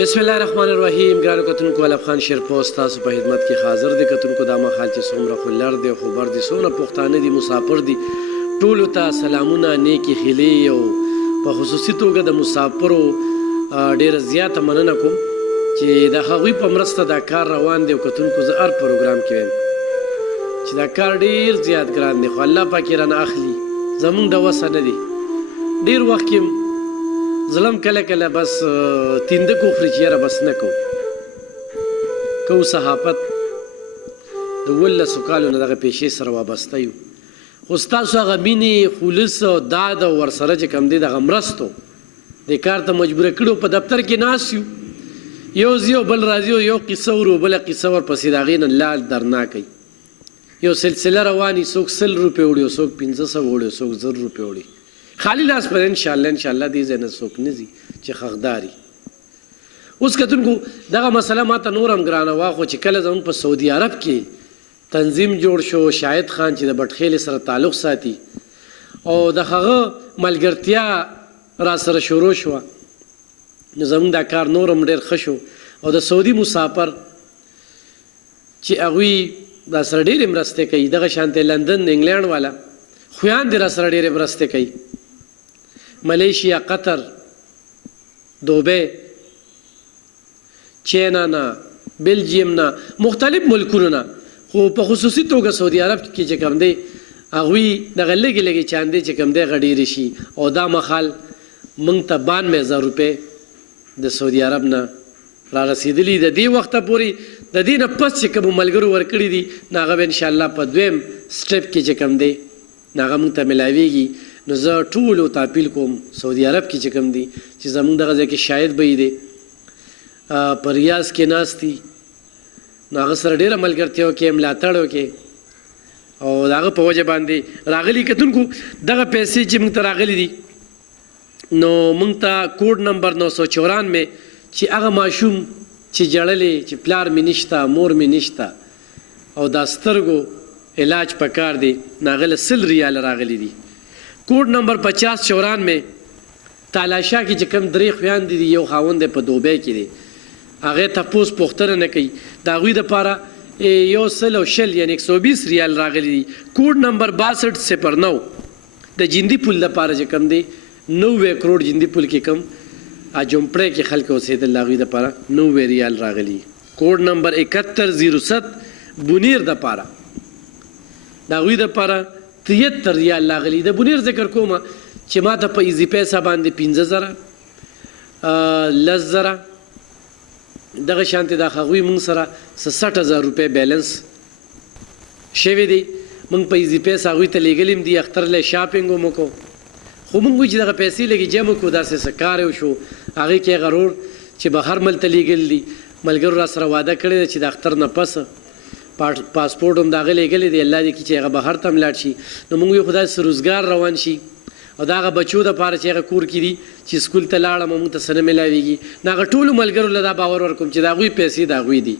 بسم الله الرحمن الرحیم. ګرانو کتونکو، علب خان شیرپوست تاسو په خدمت کې حاضر دی. کتونکو دا مهال چې څومره خو لر دی خو بر دی، څومره پښتانه دي مسافر دي، ټولو ته سلامونه، نیکې هیلې، او په خصوصي توګه د مسافرو ډېره زیاته مننه کوم چې د هغوی په مرسته دا کار روان دی. او کتونکو زه هر پروګرام کې وایم چې دا کار ډېر زیات ګران دی، خو الله پاک یې رانه اخلي، زمونږ د وسه نه دی. ډېر وخت کې ظلم کله کله بس تینده کو خوري چې یاره بس نه کو صحافت د 18 کالو نه دغه پیشې سره وابسته یو، خو ستاسو هغه مینې، خلوص او داد او ورسره چې کوم دی دغه مرستو دې کار ته مجبوره کړو. په دفتر کې ناست یو، یو ځي او بل راځي، یو قصه ورو بله قصه ورپسې د هغې نه لال درنا کوي. یو سلسله رواني، څوک 100 روپۍ وړي، څوک 500 وړي، څوک 1000 روپۍ وړي. خالی لاس پر انشاءالله دې ځای نه څوک نه ځي چې خغداري. اوس کتونکو دغه مسله ما ته نور هم ګرانه وه، خو چې کله زموږ په سعودي عرب کې تنظیم جوړ شو، شاهد خان چې د بټخیلې سره تعلق ساتي او د هغه ملګرتیا را سره شروع شوه، نو زموږ دا کار نور هم ډېر ښه شو. او د سعودي مسافر چې هغوی دا سره ډېرې مرستې کوي، دغه شانتې لندن انګلینډ والا خویان دې را سره ډېرې مرستې کوي، ملیشیا، قطر، دوبۍ، چینا نه، بلجیم نه، مختلف ملکونو نه، خو په خصوصي توګه سعودي عرب کې چې کوم دی هغوی دغه لږې لږې چاندې چې کوم دی هغه ډېرې شي. او دا مهال موږ ته 92,000 روپۍ د سعودي عرب نه را رسېدلي. د دې وخته پورې د دې نه پس چې کومو ملګرو ورکړي دي نو هغه به انشاءالله په دویم سټپ کې چې کوم دی نو هغه موږ ته میلاویږي. نو زه ټولو ته اپیل کوم سعودي عرب کې چې کوم دي چې زموږ دغه ځای کې شاهد به یې دی په ریاض کې ناست دي، نو هغه سره ډېره ملګرتیا وکړئ، ملاتړ وکړئ او د هغه په وجه باندې راغلي. کتونکو دغه پیسې چې موږ ته راغلي دي نو موږ ته کوډ نمبر 994 چې هغه ماشوم چې جړلې چې پلار مې نشته، مور مې نشته او دا سترګو علاج پکار دی، نو هغه له 100 ریال راغلي دي. کوډ نمبر 5094 تالاشا کې چې کوم 3 خویان دي، یو خاوند په دوبۍ کې دی، هغې تپوس پوښتنه نه کوي، د هغوی دپاره 120 یعنې 120 ریال راغلي دي. کوډ نمبر 6209 د جندي پل دپاره چې کوم دی 90 کروڑ جندي پل کې کوم جمپړی کې خلک اوسېدل، هغوی دپاره 90 ریال راغلي. کوډ نمبر 7107 بونیر دپاره د هغوی دپاره 73 ریال راغلي. د بونیر ذکر کومه چې ما ته په ایزي پیسه باندې 15,000 10,000 دغه شانتې د هغوی موږ سره 60,000 روپۍ بیلنس شوي دي. موږ په ایزي پیسه هغوی ته لیږلي هم دي، اختر لی شاپینګ هم وکړو، خو موږ وایو چې دغه پیسې لږې جمع کړو، داسې څه کار یې وشو. هغې کې غرور چې بهر ملک ته لیږلي دي، ملګرو را سره واده کړی دی چې د اختر نه پس پاسپورټ هم د هغه لیږلی دی، الله دې کړي چې هغه بهر ته هم لاړ شي. نو موږ وایو خدای څه روزګار روان شي او د هغه بچو دپاره چې هغه کور کې دي چې سکول ته لاړم موږ ته څه نه میلاویږي. نو هغه ټولو ملګرو له دا باور ورکوم چې د هغوی پیسې د هغوی دي،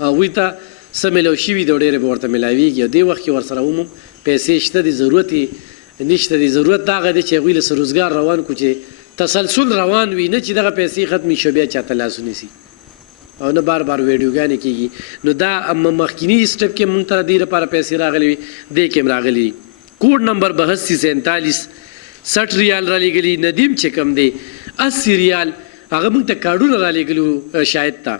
هغوی ته څه میلاو شوي دي او ډېرې به ورته میلاویږي. او دې وخت کې ورسره عموم پیسې شته دي، ضرورت یې نشته دی. ضرورت دا هغه دی چې هغوی له څه روزګار روان کړو چې تسلسل روان وي، نه چې دغه پیسې ختمې شو بیا چاته لاس ونیسي او نه بار بار ویډیوګانې کېږي. نو دا مخکینی سټپ کې موږ ته د دې لپاره پیسې راغلي وي، دې کې هم راغلي دي. کوډ نمبر 8247 60 ریال را لیږلي. ندیم چې کوم دی 80 ریال، هغه موږ ته کارډونه را لیږلو شاید ته،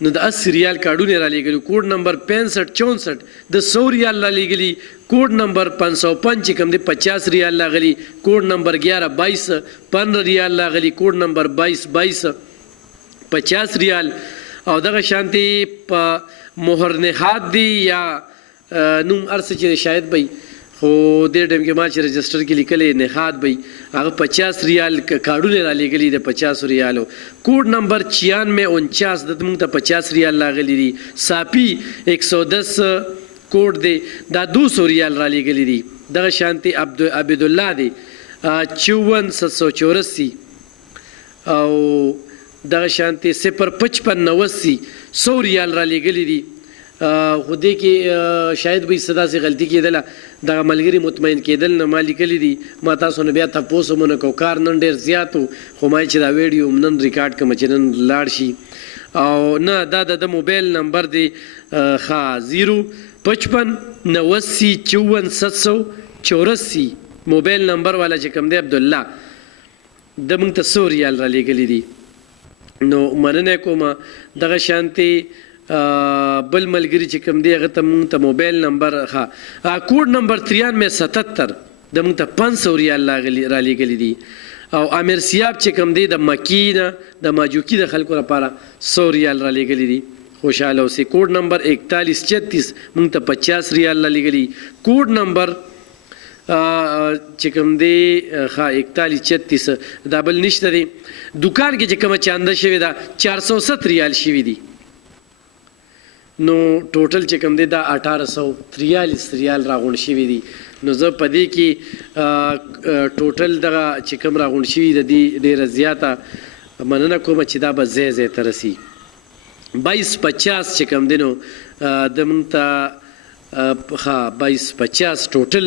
نو د 80 ریال کارډونه را لیږلي. کوډ نمبر 6564 د 100 ریال را لیږلي. کوډ نمبر 505 چې کوم دی 50 ریال راغلي. کوډ نمبر 1122 15 ریال راغلي. کوډ نمبر 2222 50 ریال. او دغه شانتې په مهر نهاد دی یا نوم هر څه چې شاید به خو دې ټایم کې ما چې رجسټر کې لیکلی نهاد به هغه 50 ریال کارډونه را لیږلي د 50 ریالو. کوډ نمبر 9649 د موږ ته 50 ریال راغلي دي. ساپي 110 کوډ دی دا 200 ریال را لیږلي دي. دغه شانتې عبدالله دی 54784 او دغه شانتې 05590 100 ریال را لیږلي دي. خو دې کې شاید به څه داسې غلطي کېدله دغه ملګري مطمئن کېدل نه ما لیکلي دي ما تاسو نه بیا تپوس هم ونه کو کار نن ډېر زیات و خو ما چې دا ویډیو نن ریکارډ کړم چې نن لاړ شي او نه دا د موبایل نمبر دی 055 89 54 784 موبایل نمبر والا چې کوم دی عبدالله د موږ ته 100 ریال را لیږلي دي نو مننه کوم دغه شانتي بل ملګری چې کوم دی هغه ته موږ ته موبایل نمبر کوډ نمبر 9377 د موږ ته 500 ریال را لیږلي دي او امیر سیاب چې کوم دی د مکی نه د ماجوکی د خلکو لپاره 100 ریال را لیږلي دي خوشاله اوسئ کوډ نمبر 4136 موږ ته 50 ریال را لیږلي کوډ نمبر چې کوم دی 4136 دا بل نشته دی دکان کې چې کومه چانده شوې ده 470 ریال شوي دي نو ټوټل چې کوم دی دا 1843 ریال راغونډ شوي دي نو زه په دې کې ټوټل دغه چې کوم راغونډ شوي د دې ډېره زیاته مننه کوم چې دا به ځای ځای ته رسي 2250 چې کوم دی نو د موږ ته 2250 ټوټل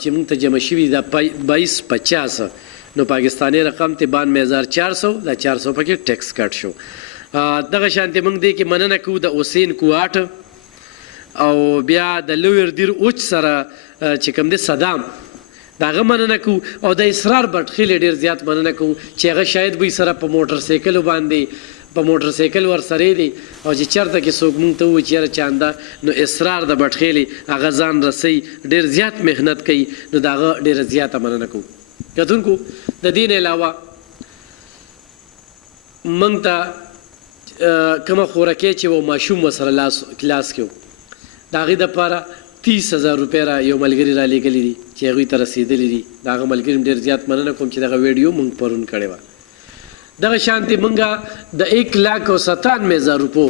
چې موږ ته جمع شوي دا 2250 نو پاکستانی رقم ته 92400 دا 400 پکې ټیکس کټ شو دغه شانتي موږ دې کې مننه کوو د حسین کوټ او بیا د لویر دیر اوچ سره چې کوم دی صدام داغه مننه کوو او د اسرار بټخیل ډیر زیات مننه کوو چې هغه شاید به سره په موټر سایکل باندې په موټر سایکل ور سره دی او چې چرته کې څوک مونږ ته وایي چېرې چانده نو اسرار د بټخیلې هغه ځان رسوي ډېر زیات محنت کوي نو د هغه ډېره زیاته مننه کوو کتونکو د دې نه علاوه موږ ته کومه خوراکي چې و ماشوم ورسره کلاس کې د هغې دپاره 30,000 روپۍ را یو ملګري را لیږلي دي چې هغوی ته رسېدلي دي د هغه ملګري هم ډېر زیات مننه کوم چې دغه ویډیو موږ پرون کړې وه دغه شانتي موږ د 1,97,000 روپو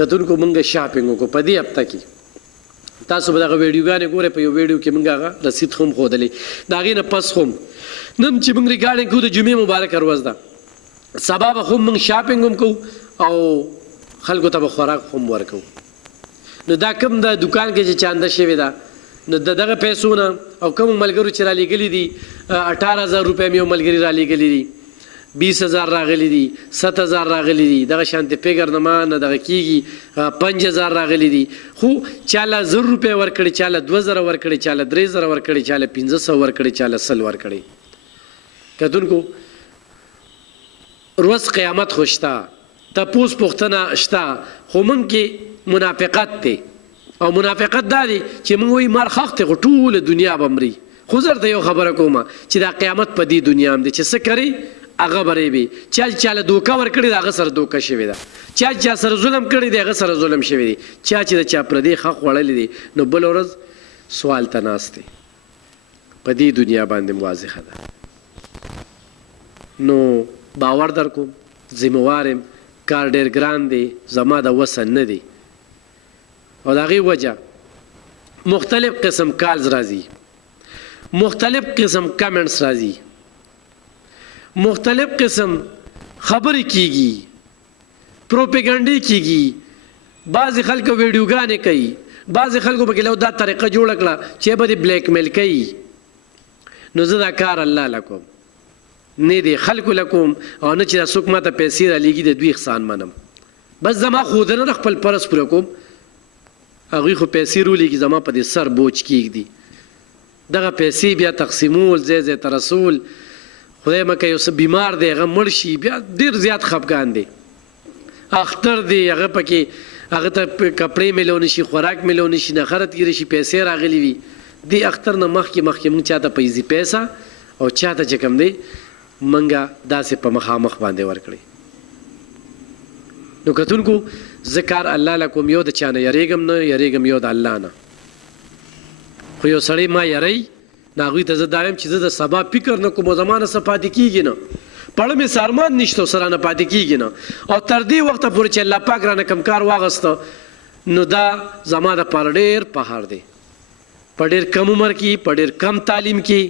کتونکو موږ شاپینګ وکړو په دې هفته کې تاسو به دغه ویډیوګانې ګورئ په یو ویډیو کې موږ هغه رسید خو هم ښودلی د هغې نه پس خو نن چې موږ ریکارډینګ کوو د جمعې مبارکه ورځ ده سبا به خو موږ شاپینګ هم کوو او خلکو ته به خوراک هم ورکوو نو دا کوم د دکان کې چې چانده شوې ده نو د دغه پیسو نه او کوم ملګرو چې را لیږلي دي 18,000 روپۍ مې یو ملګري را لیږلي دي 20,000 راغلي دي 7,000 راغلي دي دغه شانتي فګر نه ما نه دغه کېږي 5,000 راغلي دي خو چاله 1,000 روپۍ ورکړي چاله 2,000 ورکړي چاله 3,000 ورکړي چاله 1,500 ورکړي چاله 100 ورکړي کتونکو روز قیامت خو شته تپوس پوښتنه شته خو موږ کې منافقت دی او منافقت دا دی چې موږ وایي مار خښ دی خو ټوله دنیا به مري خو زه درته یو خبره کومه چې دا قیامت په دې دنیا هم دی چې څه کوي هغه به ریبي چا چې چاله دوکه ورکړې ده هغه سره دوکه شوې ده چا چې چا سره ظلم کړی دی هغه سره ظلم شوی دی چا چې د چا پردې خښ خوړلی دی نو بله ورځ سوال ته ناست دی په دې دنیا باندې واضحه ده نو باور در کوم ذمهوار یم کار ډېر ګران دی زما د وسه نه دی او د هغې وجه مختلف قسم کالز راځي مختلف قسم کمنټس راځي مختلف قسم خبرې کیږي پروپیګنډې کیږي بعضې خلکو ویډیوګانې کوي بعضې خلکو پکې له دا طریقه جوړه کړه چې به دې بلیک میل کوي نو زه دا کار الله له کوم نه دی خلکو له کوم او نه چې دا څوک ماته پیسې را لیږي د دوی احسان منم بس زما ښودنه د خپل پرس پوره کوم هغوی خو پیسې رولیږي زما په دې سر بوج کېږدي دغه پیسې بیا تقسیمول ځای ځای ته رسول خدای مکه یو څه بیمار دی هغه مړ شي بیا ډېر زیات خفګان دی اختر دی هغه پکې هغه ته کپړې میلو نشي خوراک میلو نشي نخره تېره شي پیسې راغلي وي دې اختر نه مخکې موږ چاته پیسې پیسه او چاته چې کوم دی منګه داسې په مخامخ باندې ورکړي نو کتونکو زه کار الله له کوم یو د چا نه یریږم نه یریږم یو د الله نه خو یو سړی ما یری نو هغوی ته زه دا یم چې زه د سبا فکر نه کوم زما نه څه پاتې کېږي نه پړه مې سارمان نشته سره نه پاتې کېږي نه او تر دې وخته پورې چې الله پاک رانه کوم کار واغسته نو دا زما دپاره ډېر پهار دی په ډېر کم عمر کې په ډېر کم تعلیم کې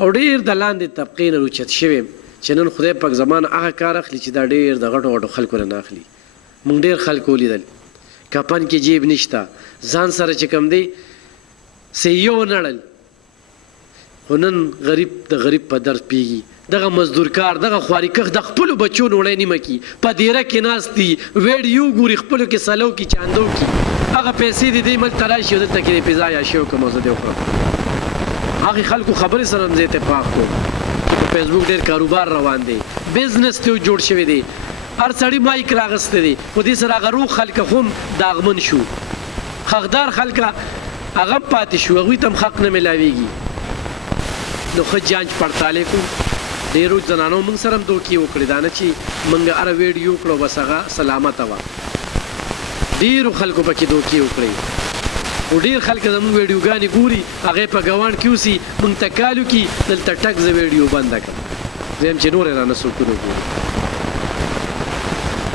او ډېر د لاندې طبقې نه روچت شوی یم چې نن خدای پاک زما نه هغه کار اخلي چې دا ډېر د غټو غټو خلکو نه اخلي مونږ ډېر خلک ولیدل کفن کې جیب نشته ځان سره چې کوم دی سیو نړل خو نن غریب د غریب په درد پیږي دغه مزدور کار دغه خواريکخ د خپلو بچو نوړی نیمه کی په دیره کې ناست دي ویډیو ګوري خپلو کې سلو کې چاندو کې هغه پیسې دي دی ملک تراشي او دلته کې پیزا یا شی وکړم او زه دې وخورم هغې خلکو خبرې سره هم زه اتفاق کوم چې په فیسبوک ډېر کاروبار روان دی بزنس ته جوړ شوی دی هر سړی مایک راغستی دی خو دې سره هغه روغ خلکه خو هم داغمن شو حقدار خلکه هغه پاتې شو هغوی ته هم حق نه میلاویږي نو ښه جانچ پړتالې کړو ډېرو زنانو موږ سره هم دوکې وکړې دا نه چې موږ هره ویډیو کړو بس هغه سلامته وه ډېرو خلکو پکې دوکې وکړې خو ډېر خلک زموږ ویډیوګانې ګوري هغې په ګاونډ کې اوسي موږ ته کال وکړي دلته ټک زه ویډیو بنده کړم زه یم چې نورې رانه څوک ونه ګوري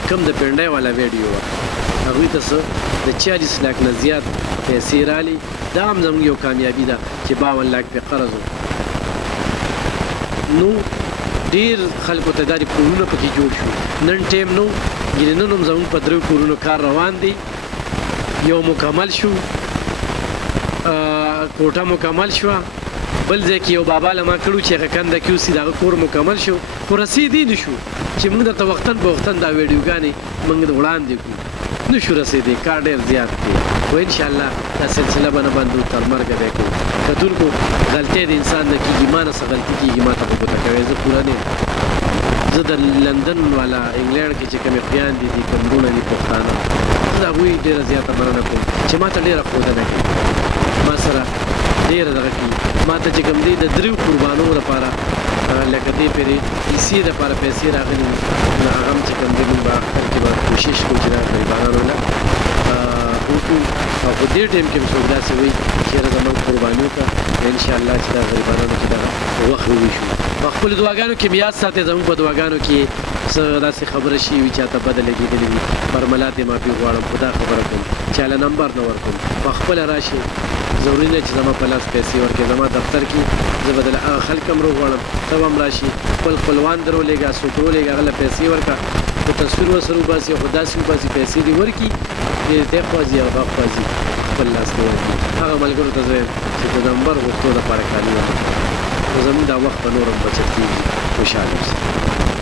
کم د پنډۍ والا ویډیو وه هغوی ته څه د 40 لاک نه زیات پیسې رالي دا هم زموږ یو کامیابي ده چې 52 لاک پې قرض و نو ډېر خلکو ته دا کورونه پکې جوړ شو نن ټیم نو ګینې نن هم زموږ په 3 کورونو کار روان دی یو مکمل شو کوټه مکمل شوه بل ځای کې یو بابا له ما کړو چې هغه کنده کې اوسي د هغه کور مکمل شو خو رسېدی نه شو چې موږ درته وختن په وختن دا ویډیوګانې موږ وړاندې کړو نه شو رسېدی کار ډېر زیات دی خو انشاءالله دا سلسله به نه بندو تر مرګه به کوو کتونکو غلطۍ د انسان نه کېږي ما نه څه غلطي کېږي ما ته خو ګوته کوی زه پوره نه یم زه د لندن والا انګلینډ کې چې کومې خویندې دي کوم وروڼه دي پښتانه زه د هغوی ډېره زیاته مننه کوم چې ما ته ډېره ښودنه کوي ما سره ډېره دغه کوي ما ته چې کوم دی د 3 قربانو لپاره لکه دې پرې پیسې دپاره پیسې راغلي وي نو هغه هم چې کوم دی موږ به اخر کې به کوشش کوو چې دا غریبانو له وکړو او په دې ټایم کې هم څوک داسې وایي چې یاره زموږ قرباني وکړه انشاءالله چې دا غریبانو چې دغه وخت وویشو په خپلو دعاګانو کې یاد ساتئ زموږ په دعاګانو کې څه داسې خبره شوي وي چاته بده لګېدلې وي برملا دې معافي غواړم خو دا خبره کوم چاله نمبر نه ورکوم په خپله راشي ضروري نه چې زما په لاس پیسې ورکړې زما دفتر کې زه به د هغه خلک هم روغواړم ته به هم راشي خپل خپلوان در ولېږه څوک ولېږه هغه له پیسې ورکړه په تصویر ورسره وباسي خو داسې وباسي پیسې دې ورکړي دې خوا ځي او هغه خوا ځي خپل لاس دې ورکړي هغه ملګرو ته زه یم چې د نمبر غوښتو لپاره کالي ورکړي نو زموږ دا وخت به نور هم بچت کېږي خوشحاله اوسئ